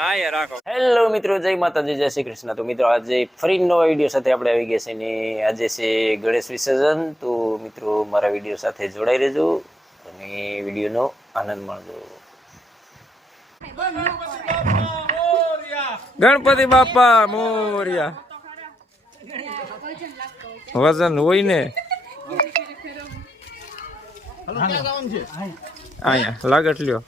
ના યાર રાખો. હેલો મિત્રો, જય માતાજી, જય શ્રી કૃષ્ણ. તો મિત્રો આજે ફરી નવા વિડીયો સાથે આપણે આવી ગયા છે ને આજે છે ગણેશ વિસર્જન. તો મિત્રો મારા વિડીયો સાથે જોડાઈ રહેજો અને વિડીયોનો આનંદ માણજો. ગણપતિ બાપા મોર્યા. વજન હોય ને અહીંયા લાગટ લ્યો.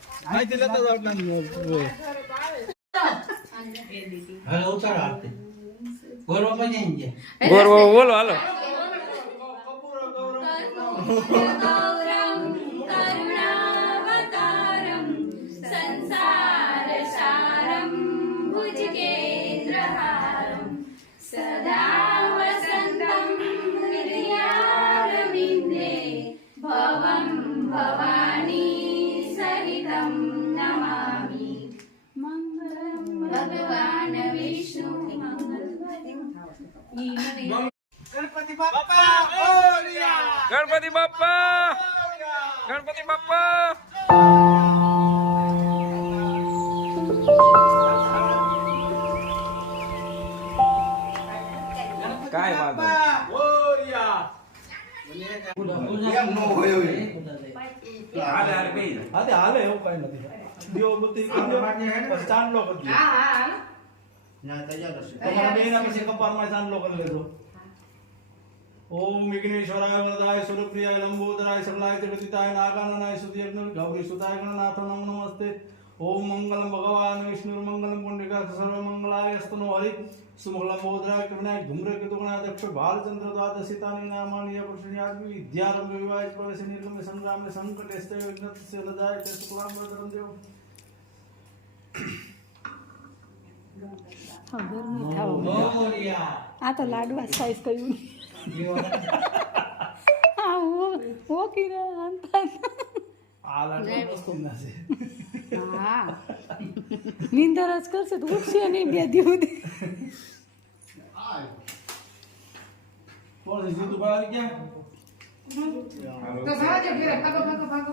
ગોરવો બોલો હાલો. ગણપતિ બાપા ગણપતિ બાપા ગણપતિ બાપા. કાઈ વાંધો હાલે એવું કઈ નથી. દીવો બત્તી પછી ચાંદલો કરી તમારા બેના પછી કપાળમાં ચાંદલો કરી લેજો. ओम विघ्नेश्वराय वरदाय स्वरूप्रियाय लंबोदराय सबलाय जगदिताय नागाननाय सुदियज्ञ गौरी सुताय गणनाथ नमो नमस्ते. ओम मंगलम भगवान विष्णु मंगलम पुंडरीकाक्ष सर्व मंगलाय स्तनो हरि सुमंगलम बोधराय कृष्णाय धूम्र केतुगणाय दक्ष बालचंद्र द्वादशितानि नामानि यपुरुषयादि विद्यारंभ विवाह प्रवेश निर्गम संग्राम संकटेस्ते विघ्नस्य लजाय ते शुक्लाम वरदं देव. આ તો લાડવા સાઈઝ કર્યું હા ઓ કિરા આ લાડવા વસ્તુ નથી. હા નિંદર જ કરશે તો ઉઠશે નહીં બે દિવસ. કોણ જીતુ ભાઈ ક્યાં તો ભાગો ઘરે ભાગો ભાગો ભાગો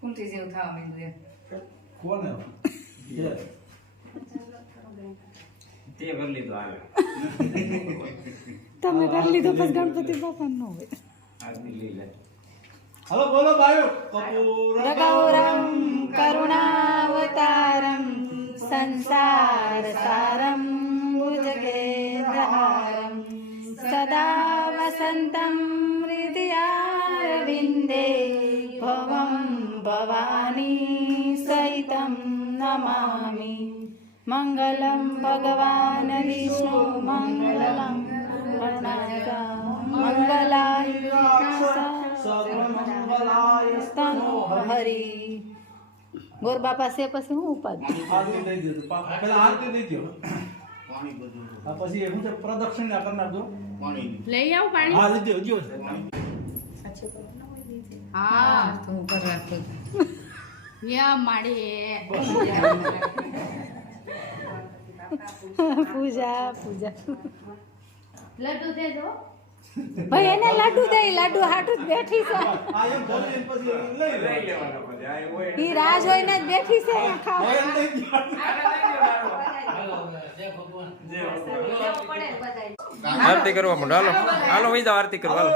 કુંતી જેવું થવા માંડ્યું કોણ હે તે ભર લીધો આવે. તમે કરી લીધો પછી ગણપતિ બાપા નો હોય. હાલો બોલો ભાઈઓ. કપૂર ગૌરમ કરુણાવતારમ સંસાર સારમ ભુજગેન્દ્રહારમ સદા વસંતમ હૃદયારવિંદે ભવમ ભવાની સહિતમ નમામિ. મંગલમ ભગવાન વિષ્ણુ મંગલમ મંગલાય સર્વમંગલાય હરિ. ગોર બાપા છે પછી હું ઉપાધિ આરતી દઈ દેજો. પેલા આરતી દઈ દો. પછી હું છે પ્રદક્ષિણા કરનાર દો. લઈ આવ પાણી. હા દઈ દો. હા તું કર રાખતો યા માડી પૂજા પૂજા લડ્ડુ દે દો ભાઈ એને લાડુ દે. લાડુ હાટું જ બેઠી છે. આ એમ બોલીને પછી લઈ લેવાનો પછી આ હોય ઈ રાહ જોઈને જ બેઠી છે. ખાવા આરતી કરવા માંડો. હાલો હાલો વઈ જાઓ આરતી કરવા. હાલો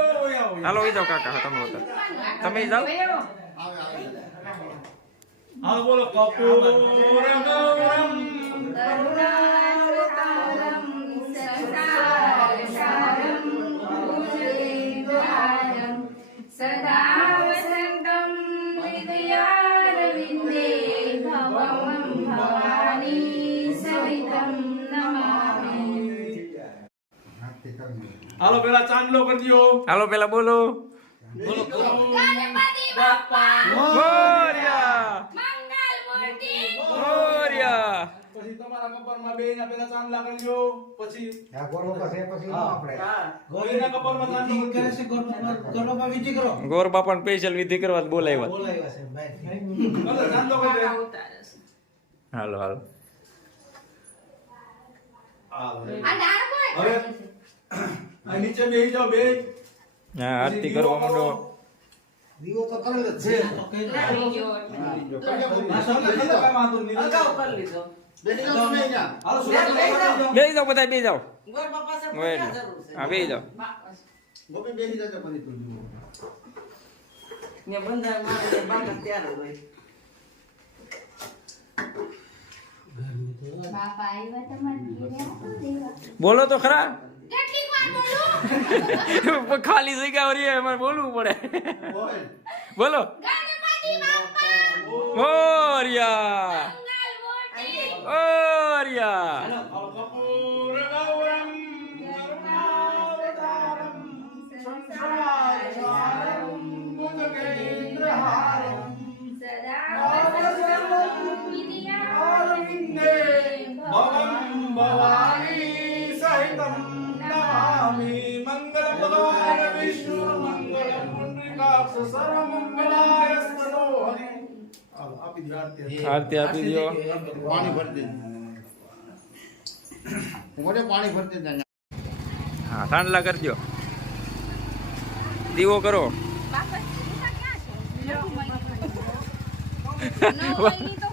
હાલો વઈ જાઓ કાકા. તમે હોતા તમે જાઓ. હાલો બોલો. કપૂર ગૌરમ કરુણાવતારમ સંસાર સારમ ભુજગેન્દ્રહારમ સદા વસંતમ હૃદયારવિંદે ભવમ ભવાની સહિતમ નમામિ. હાલો પેલા ચાંદલો કરી દો. હાલો પેલા બોલો. બોલો ગણપતિ બાપા મોર્યા મંગલ મૂર્તિ મોર્યા. પછી તમારા કપાળમાં બેયના પેલા ચાંદલા કરી દો. પછી ગોરીના કપાળમાં ચાંદલો કરે છે. ગોરબાપા વિધિ કરો. ગોર બાપા સ્પેશિયલ વિધિ કરવા બોલાવ્યા. બોલાવ્યા છે ભાઈ. બોલો ચાંદલો કરી દે. હાલો હાલો. આ ડાળ કોણ હવે નીચે બેહી જાઓ બે. હા આરતી કરવા માંડો. દીવો તો કરેલ જ છે આ સૌને ખબર કાંઈ વાંધો નહીં. બેસી જાઓ તમે અહીંયા. હાલો, સુરત તો કરી દો. બેસી જાઓ બધા બેસી જાઓ હા બેસી જાઓ ગોપી બેસી જાજો ફરી તો દીવો. બાપા આવ્યા તમારે ઘરે આવો દેવા. બોલો તો ખરા કેટલીક વાર બોલું? ખાલી જગ્યા રહી અમારે બોલવું પડે બોલ. બોલો ગણપતિ બાપા મોર્યા મંગલમૂર્તિ મોર્યા કપૂર ગૌરમ કરુણાવતારમ સંસારસારમ ભુજગેન્દ્રહારમ સદા વસંતમ વિદ્યા અરવિંદે ભવમ ભવાની સહિતમ નમામિ મંગલમ ભગવાન વિષ્ણુ મંગલમ પુંડરીકાક્ષ સર્વમંગલાય સ્તનો હરિ. હાલો, આપી દો આરતી. આરતી આપી દો પાણી ભરી દેજો. મોઢે પાણી ભરી દેજો. હા ઠંડલા કરજો દીવો કરો બાપા સીધા ક્યાં છે? ન હોય ઈ તો